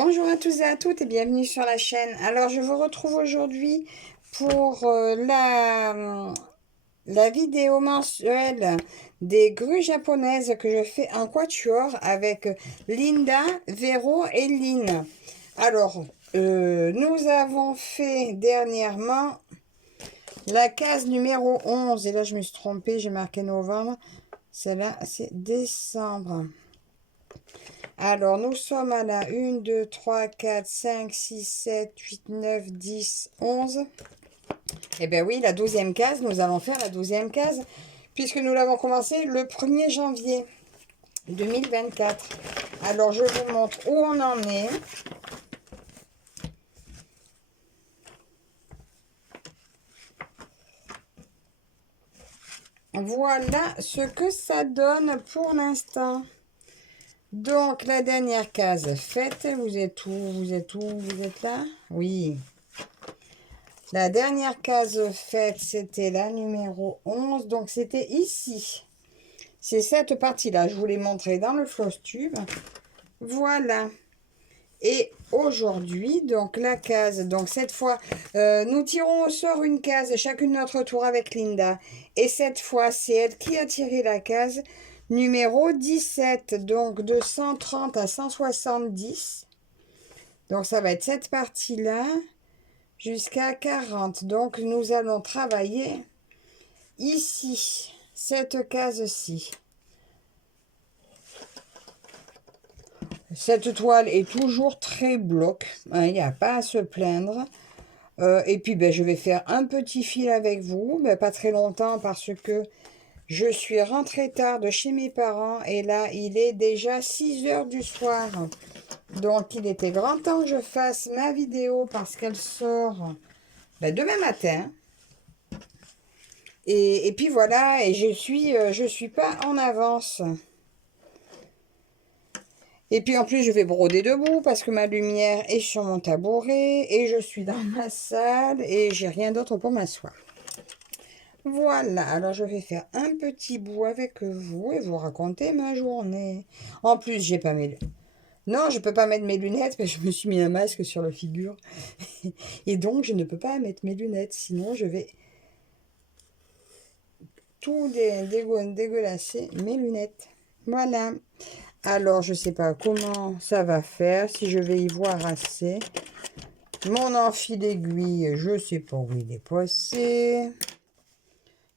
Bonjour à tous et à toutes et bienvenue sur la chaîne. Alors je vous retrouve aujourd'hui pour la vidéo mensuelle des grues japonaises que je fais en quatuor avec Linda, Véro et Lynn. Alors nous avons fait dernièrement la case numéro 11 et là je me suis trompée, j'ai marqué novembre. Celle-là c'est décembre. Alors, nous sommes à la 1, 2, 3, 4, 5, 6, 7, 8, 9, 10, 11. Eh bien oui, la 12e case, nous allons faire la 12e case, puisque nous l'avons commencé le 1er janvier 2024. Alors, je vous montre où on en est. Voilà ce que ça donne pour l'instant. Donc, la dernière case faite. Vous êtes où? Vous êtes où? Vous êtes là? Oui. La dernière case faite, c'était la numéro 11. Donc, c'était ici. C'est cette partie-là. Je vous l'ai montré dans le floss tube. Voilà. Et aujourd'hui, donc la case, donc cette fois, nous tirons au sort une case, chacune notre tour avec Linda. Et cette fois, c'est elle qui a tiré la case numéro 17, donc de 130 à 170. Donc ça va être cette partie-là jusqu'à 40. Donc nous allons travailler ici, cette case-ci. Cette toile est toujours très bloc, hein, il n'y a pas à se plaindre. Et puis ben, je vais faire un petit fil avec vous, mais pas très longtemps parce que je suis rentrée tard de chez mes parents et là il est déjà 6 heures du soir. Donc il était grand temps que je fasse ma vidéo parce qu'elle sort ben, demain matin. Et puis voilà, et je suis pas en avance. Et puis en plus, je vais broder debout parce que ma lumière est sur mon tabouret et je suis dans ma salle et j'ai rien d'autre pour m'asseoir. Voilà, alors je vais faire un petit bout avec vous et vous raconter ma journée. En plus, j'ai pas mes... Non, je peux pas mettre mes lunettes parce que je me suis mis un masque sur la figure. Et donc, je ne peux pas mettre mes lunettes, sinon je vais tout dégueulasser mes lunettes. Voilà. Alors, je sais pas comment ça va faire, si je vais y voir assez. Mon enfil d'aiguille, je sais pas où il est passé.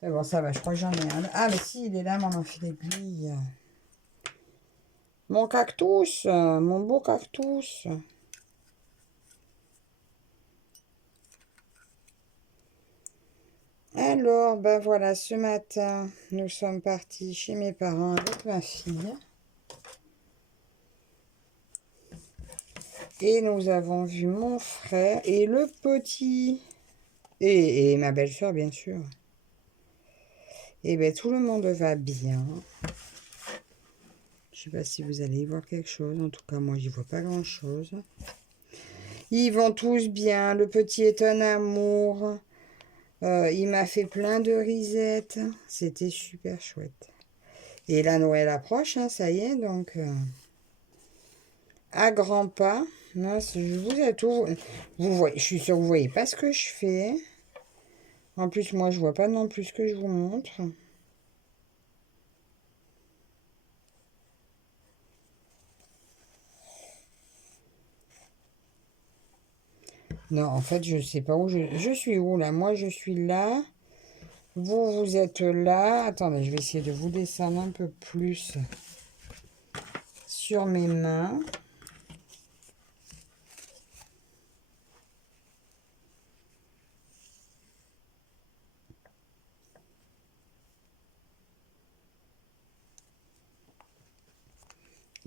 Mais bon, ça va, je crois que j'en ai un. Ah, mais si, il est là, mon enfil d'aiguille. Mon cactus, mon beau cactus. Alors, ben voilà, ce matin, nous sommes partis chez mes parents avec ma fille. Et nous avons vu mon frère et le petit. Et ma belle-sœur, bien sûr. Et bien, tout le monde va bien. Je sais pas si vous allez y voir quelque chose. En tout cas, moi, j'y vois pas grand-chose. Ils vont tous bien. Le petit est un amour. Il m'a fait plein de risettes. C'était super chouette. Et la Noël approche, hein, ça y est. Donc, à grands pas. Mince, vous êtes où? Vous voyez, je suis sûre que vous voyez pas ce que je fais. En plus, moi, je vois pas non plus ce que je vous montre. Non, en fait, je sais pas où je suis où là. Moi, je suis là. Vous, vous êtes là. Attendez, je vais essayer de vous descendre un peu plus sur mes mains.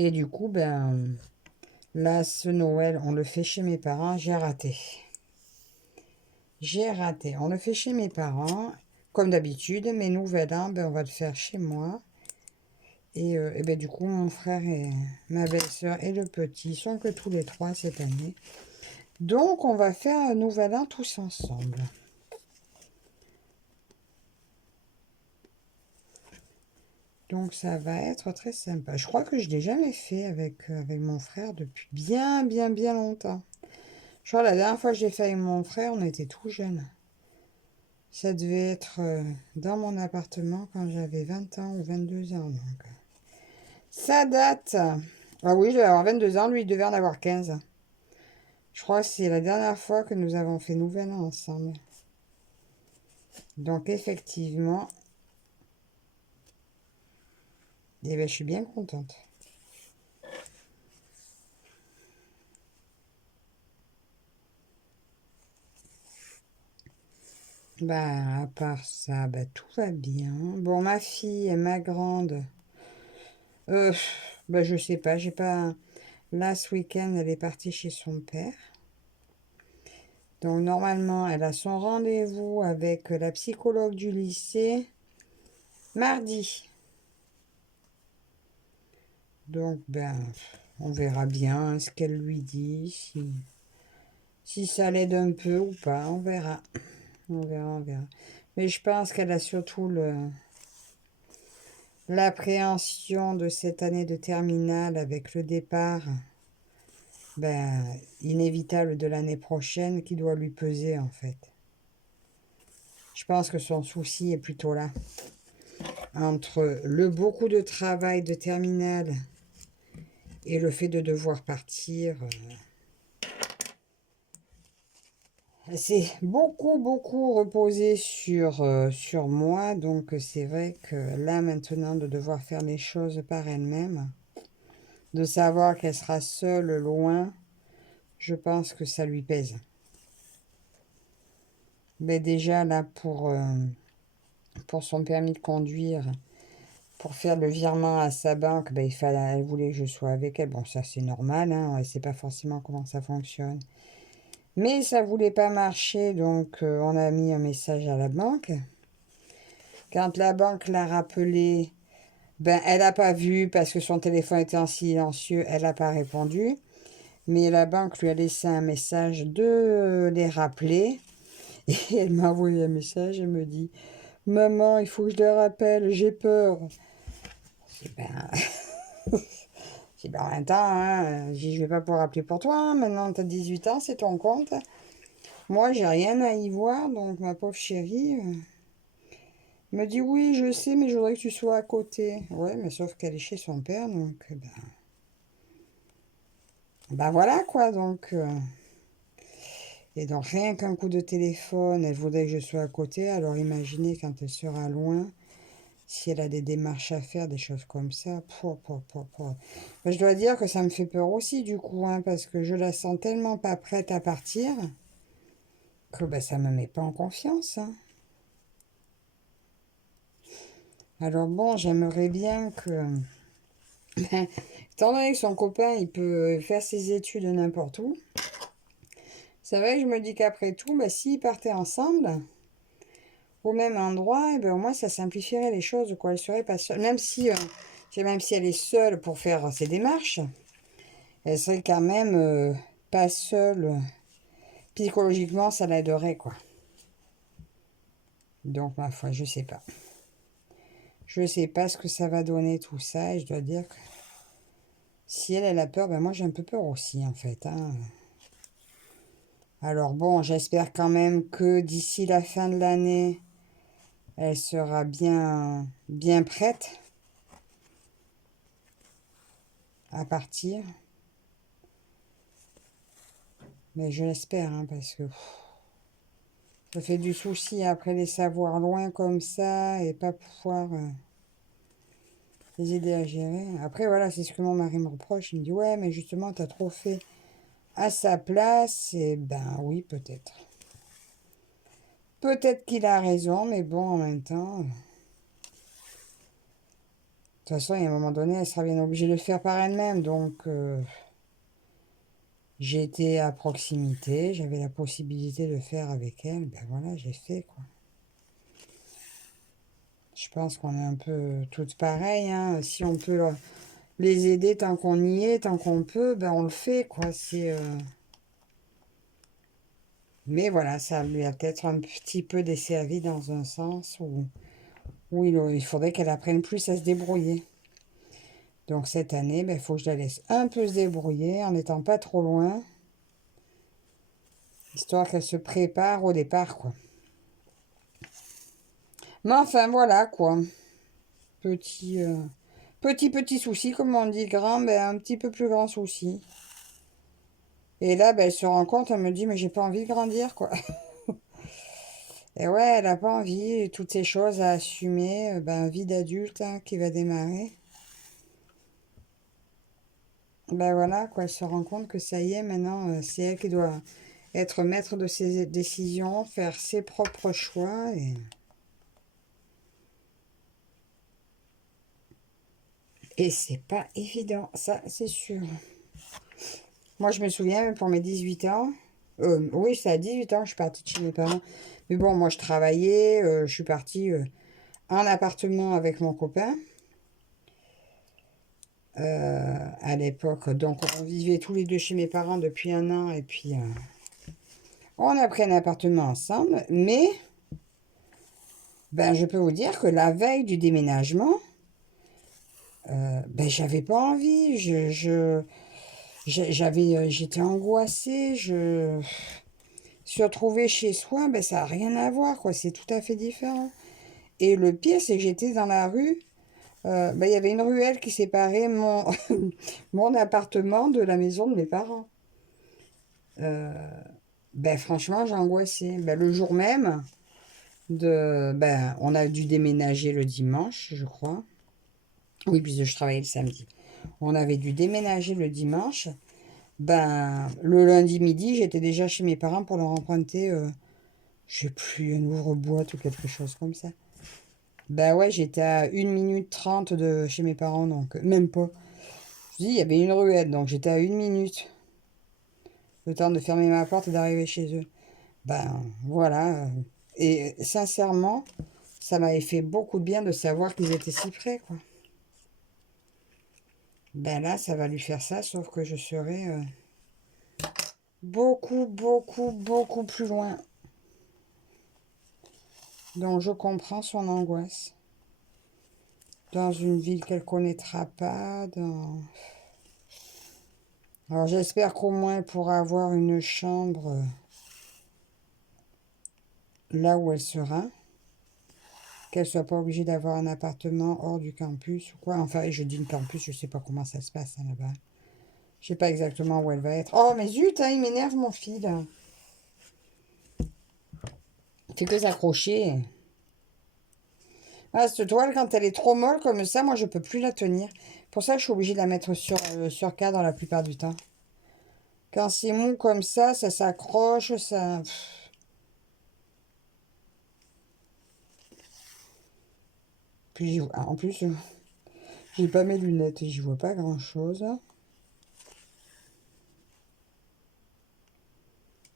Et du coup, ben, là, ce Noël, on le fait chez mes parents. J'ai raté. J'ai raté. On le fait chez mes parents. Comme d'habitude, mes nouvel an, ben, on va le faire chez moi. Et ben, du coup, mon frère et ma belle-sœur et le petit sont que tous les trois cette année. Donc, on va faire un nouvel an tous ensemble. Donc ça va être très sympa. Je crois que je ne l'ai jamais fait avec mon frère depuis bien, bien, bien longtemps. Je crois que la dernière fois que j'ai fait avec mon frère, on était tout jeunes. Ça devait être dans mon appartement quand j'avais 20 ans ou 22 ans. Donc. Ça date. Ah oui, je devais avoir 22 ans, lui il devait en avoir 15. Je crois que c'est la dernière fois que nous avons fait Nouvel An ensemble. Donc effectivement, eh ben, je suis bien contente. Bah, à part ça, bah, tout va bien. Bon, ma fille et ma grande, euh, bah, je sais pas, j'ai pas... Là, ce week-end, elle est partie chez son père. Donc, normalement, elle a son rendez-vous avec la psychologue du lycée mardi. Donc, ben, on verra bien ce qu'elle lui dit, si ça l'aide un peu ou pas, on verra. On verra, on verra. Mais je pense qu'elle a surtout l'appréhension de cette année de terminale avec le départ ben, inévitable de l'année prochaine qui doit lui peser en fait. Je pense que son souci est plutôt là. Entre le beaucoup de travail de terminale et le fait de devoir partir, c'est beaucoup, beaucoup reposé sur moi. Donc c'est vrai que là maintenant de devoir faire les choses par elle-même, de savoir qu'elle sera seule loin, je pense que ça lui pèse. Mais déjà là pour son permis de conduire, pour faire le virement à sa banque, ben, elle voulait que je sois avec elle. Bon, ça c'est normal, hein, elle ne sait pas forcément comment ça fonctionne. Mais ça ne voulait pas marcher, donc on a mis un message à la banque. Quand la banque l'a rappelé, ben, elle n'a pas vu parce que son téléphone était en silencieux, elle n'a pas répondu. Mais la banque lui a laissé un message de les rappeler. Et elle m'a envoyé un message, elle me dit « Maman, il faut que je le rappelle, j'ai peur. » J'ai dit, ben, en même temps, hein, je vais pas pouvoir appeler pour toi. Hein. Maintenant, tu as 18 ans, c'est ton compte. Moi, j'ai rien à y voir, donc ma pauvre chérie me dit oui, je sais, mais je voudrais que tu sois à côté. Ouais, mais sauf qu'elle est chez son père, donc ben voilà quoi. Et donc rien qu'un coup de téléphone, elle voudrait que je sois à côté. Alors imaginez quand elle sera loin. Si elle a des démarches à faire, des choses comme ça, ben, je dois dire que ça me fait peur aussi du coup, hein, parce que je la sens tellement pas prête à partir que ben, ça me met pas en confiance. Hein. Alors bon, j'aimerais bien que, ben, étant donné que son copain, il peut faire ses études n'importe où, c'est vrai que je me dis qu'après tout, ben, s'ils partaient ensemble, au même endroit, eh ben, au moins ça simplifierait les choses, quoi. Elle serait pas seule, même si elle est seule pour faire ses démarches. Elle serait quand même pas seule. Psychologiquement, ça l'aiderait, quoi. Donc, ma foi, je sais pas. Je sais pas ce que ça va donner tout ça. Et je dois dire que si elle a peur, ben moi j'ai un peu peur aussi, en fait. Hein. Alors bon, j'espère quand même que d'ici la fin de l'année, elle sera bien, bien prête à partir. Mais je l'espère, hein, parce que ça fait du souci après les savoir loin comme ça et pas pouvoir les aider à gérer. Après, voilà, c'est ce que mon mari me reproche. Il me dit, ouais, mais justement, t'as trop fait à sa place. Et ben oui, peut-être. Peut-être qu'il a raison, mais bon, en même temps, de toute façon, il y a un moment donné, elle sera bien obligée de le faire par elle-même. Donc, j'étais à proximité, j'avais la possibilité de le faire avec elle. Ben voilà, j'ai fait, quoi. Je pense qu'on est un peu toutes pareilles. Hein. Si on peut les aider tant qu'on y est, tant qu'on peut, ben on le fait, quoi. Mais voilà, ça lui a peut-être un petit peu desservi dans un sens où Oui, il faudrait qu'elle apprenne plus à se débrouiller. Donc cette année, il faut que je la laisse un peu se débrouiller en n'étant pas trop loin. Histoire qu'elle se prépare au départ, quoi. Mais enfin, voilà, quoi. Petit, petit souci, comme on dit, grand, un petit peu plus grand souci. Et là, elle se rend compte, elle me dit, mais j'ai pas envie de grandir, quoi. Et ouais, elle a pas envie, toutes ces choses à assumer, vie d'adulte hein, qui va démarrer. Voilà, quoi, elle se rend compte que ça y est, maintenant, c'est elle qui doit être maître de ses décisions, faire ses propres choix. Et c'est pas évident, ça, c'est sûr. Moi, je me souviens, même pour mes 18 ans, oui, c'est à 18 ans que je suis partie de chez mes parents. Mais bon, moi, je travaillais, je suis partie en appartement avec mon copain à l'époque. Donc, on vivait tous les deux chez mes parents depuis un an et puis on a pris un appartement ensemble. Mais, je peux vous dire que la veille du déménagement, j'avais pas envie. J'étais angoissée. Se retrouver chez soi, ça n'a rien à voir, quoi. C'est tout à fait différent. Et le pire, c'est que j'étais dans la rue. Il y avait une ruelle qui séparait mon appartement de la maison de mes parents. Euh, Franchement, j'ai angoissé. Le jour même, on a dû déménager le dimanche, je crois. Oui, puisque je travaillais le samedi. On avait dû déménager le dimanche. Le lundi midi, j'étais déjà chez mes parents pour leur emprunter, je sais plus, un ouvre-boîte ou quelque chose comme ça. Ouais, j'étais à 1 minute 30 de chez mes parents, donc même pas. Je dis, il y avait une ruelle, donc j'étais à 1 minute. Le temps de fermer ma porte et d'arriver chez eux. Voilà. Et sincèrement, ça m'avait fait beaucoup de bien de savoir qu'ils étaient si près, quoi. Là, ça va lui faire ça, sauf que je serai beaucoup, beaucoup, beaucoup plus loin. Donc je comprends son angoisse. Dans une ville qu'elle connaîtra pas, Alors j'espère qu'au moins elle pourra avoir une chambre là où elle sera. Qu'elle soit pas obligée d'avoir un appartement hors du campus ou quoi. Enfin, je dis une campus, je sais pas comment ça se passe là-bas. Je sais pas exactement où elle va être. Oh, mais zut, il m'énerve mon fil. Il fait que s'accrocher. Ah, cette toile, quand elle est trop molle comme ça, moi, je peux plus la tenir. Pour ça, je suis obligée de la mettre sur cadre la plupart du temps. Quand c'est mou comme ça s'accroche, ça... Puis, en plus, j'ai pas mes lunettes et j'y vois pas grand-chose.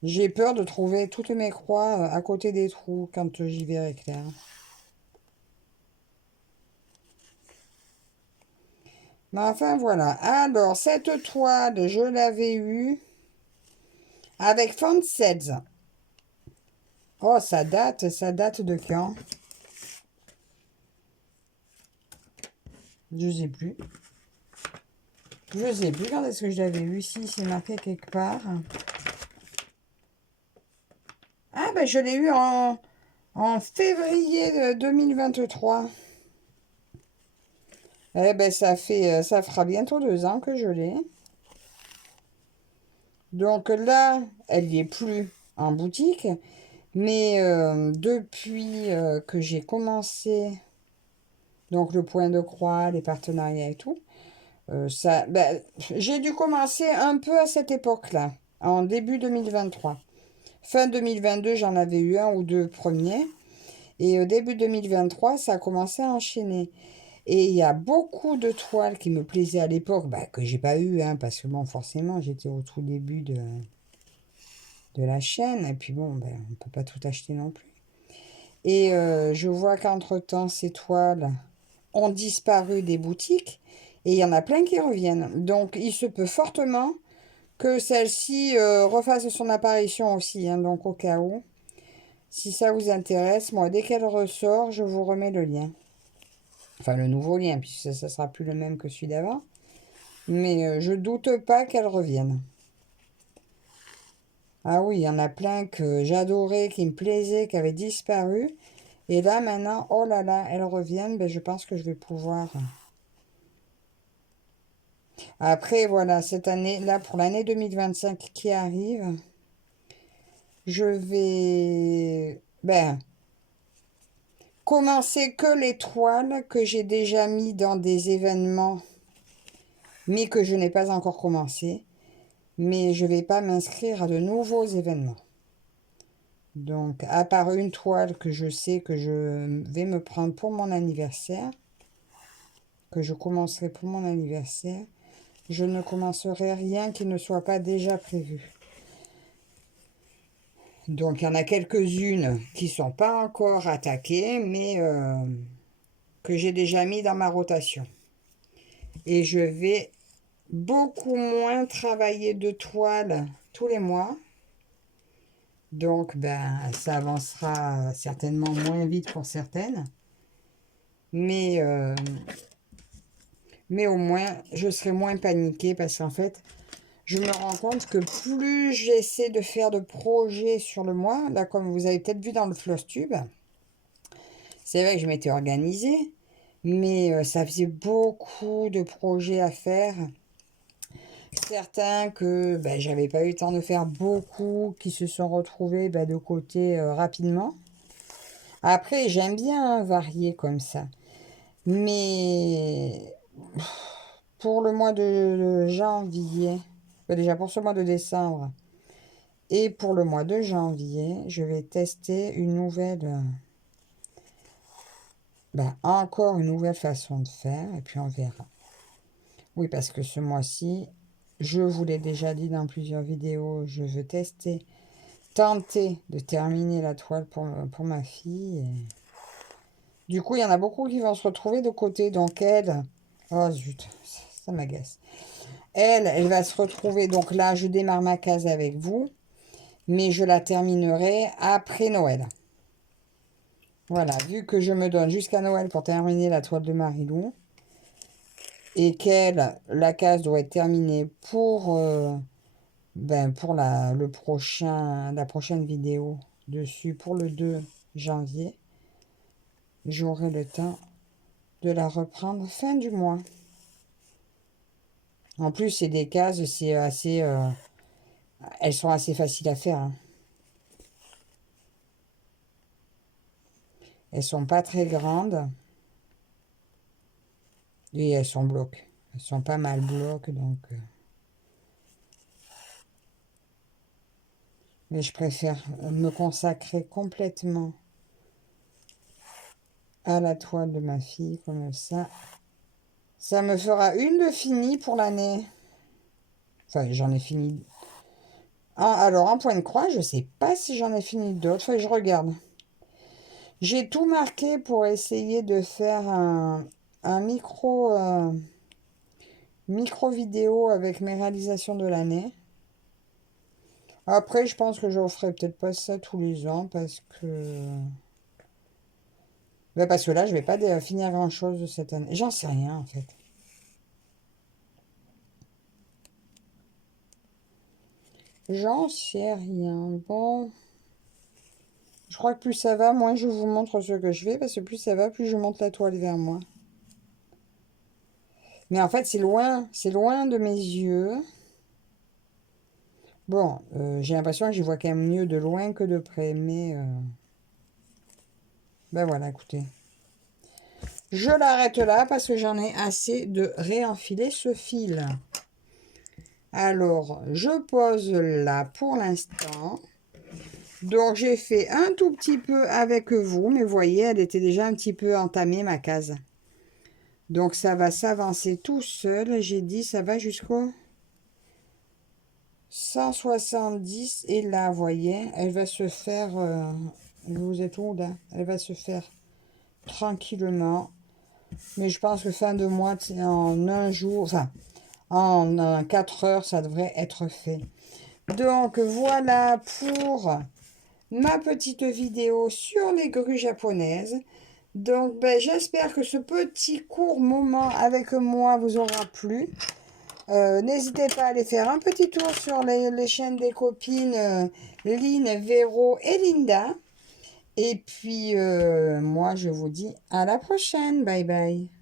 J'ai peur de trouver toutes mes croix à côté des trous quand j'y verrai clair. Mais enfin, voilà. Alors, cette toile, je l'avais eue avec Fansets. Oh, ça date de quand? Je sais plus. Je sais plus quand est-ce que je l'avais eu. Ici, c'est marqué quelque part. Ah, je l'ai eu en février 2023. Ça fera bientôt 2 ans que je l'ai. Donc là, elle n'y est plus en boutique. Mais depuis que j'ai commencé, donc le point de croix, les partenariats et tout, j'ai dû commencer un peu à cette époque-là, en début 2023. Fin 2022, j'en avais eu un ou deux premiers. Et au début 2023, ça a commencé à enchaîner. Et il y a beaucoup de toiles qui me plaisaient à l'époque, que j'ai pas eu, hein, parce que bon, forcément, j'étais au tout début de la chaîne. Et puis bon, on peut pas tout acheter non plus. Et je vois qu'entre-temps, ces toiles ont disparu des boutiques. Et il y en a plein qui reviennent. Donc, il se peut fortement que celle-ci refasse son apparition aussi. Hein, donc, au cas où, si ça vous intéresse, moi, dès qu'elle ressort, je vous remets le lien. Enfin, le nouveau lien, puisque ça ne sera plus le même que celui d'avant. Mais je doute pas qu'elle revienne. Ah oui, il y en a plein que j'adorais, qui me plaisaient, qui avaient disparu. Et là, maintenant, oh là là, elles reviennent. Ben, je pense que je vais pouvoir... Après, voilà, cette année, là, pour l'année 2025 qui arrive, je vais... Ben, commencer que les toiles que j'ai déjà mis dans des événements, mais que je n'ai pas encore commencé. Mais je ne vais pas m'inscrire à de nouveaux événements. Donc, à part une toile que je sais que je vais me prendre pour mon anniversaire, que je commencerai pour mon anniversaire, je ne commencerai rien qui ne soit pas déjà prévu. Donc, il y en a quelques-unes qui ne sont pas encore attaquées, mais que j'ai déjà mis dans ma rotation. Et je vais beaucoup moins travailler de toile tous les mois. Donc, ben, ça avancera certainement moins vite pour certaines. Mais au moins, je serai moins paniquée parce qu'en fait, je me rends compte que plus j'essaie de faire de projets sur le mois, là, comme vous avez peut-être vu dans le Flosstube, c'est vrai que je m'étais organisée, mais ça faisait beaucoup de projets à faire. Certains que ben, j'avais pas eu le temps de faire beaucoup, qui se sont retrouvés ben, de côté rapidement. Après, j'aime bien varier comme ça. Mais pour le mois de janvier, déjà pour ce mois de décembre et pour le mois de janvier, je vais tester une nouvelle, encore une nouvelle façon de faire et puis on verra. Oui, parce que ce mois-ci, je vous l'ai déjà dit dans plusieurs vidéos, je veux tenter de terminer la toile pour ma fille. Du coup, il y en a beaucoup qui vont se retrouver de côté. Donc elle, oh zut, ça m'agace. Elle va se retrouver, donc là, je démarre ma case avec vous, mais je la terminerai après Noël. Voilà, vu que je me donne jusqu'à Noël pour terminer la toile de Marilou, et la case doit être terminée pour la prochaine vidéo dessus, pour le 2 janvier, j'aurai le temps de la reprendre fin du mois. En plus, c'est des cases, c'est assez... elles sont assez faciles à faire. Hein. Elles sont pas très grandes. Et elles sont blocs. Elles sont pas mal blocs, donc... Mais je préfère me consacrer complètement à la toile de ma fille, comme ça. Ça me fera une de finie pour l'année. Enfin, j'en ai fini. Alors, en point de croix, je sais pas si j'en ai fini d'autres. Enfin, je regarde. J'ai tout marqué pour essayer de faire un micro vidéo avec mes réalisations de l'année. Après, je pense que je ne ferai peut-être pas ça tous les ans parce que... parce que là, je vais pas finir grand-chose cette année. J'en sais rien, en fait. J'en sais rien. Bon. Je crois que plus ça va, moins je vous montre ce que je fais. Parce que plus ça va, plus je monte la toile vers moi. Mais en fait, c'est loin de mes yeux. Bon, j'ai l'impression que j'y vois quand même mieux de loin que de près. Mais, ben voilà, écoutez. Je l'arrête là parce que j'en ai assez de réenfiler ce fil. Alors, je pose là pour l'instant. Donc, j'ai fait un tout petit peu avec vous. Mais vous voyez, elle était déjà un petit peu entamée, ma case. Donc, ça va s'avancer tout seul. J'ai dit, ça va jusqu'au 170. Et là, vous voyez, elle va se faire... vous êtes où, là? Elle va se faire tranquillement. Mais je pense que fin de mois, en un jour... Enfin, en 4 heures, ça devrait être fait. Donc, voilà pour ma petite vidéo sur les grues japonaises. Donc, ben, j'espère que ce petit court moment avec moi vous aura plu. N'hésitez pas à aller faire un petit tour sur les chaînes des copines Lynn, Véro et Linda. Et puis, moi, je vous dis à la prochaine. Bye bye.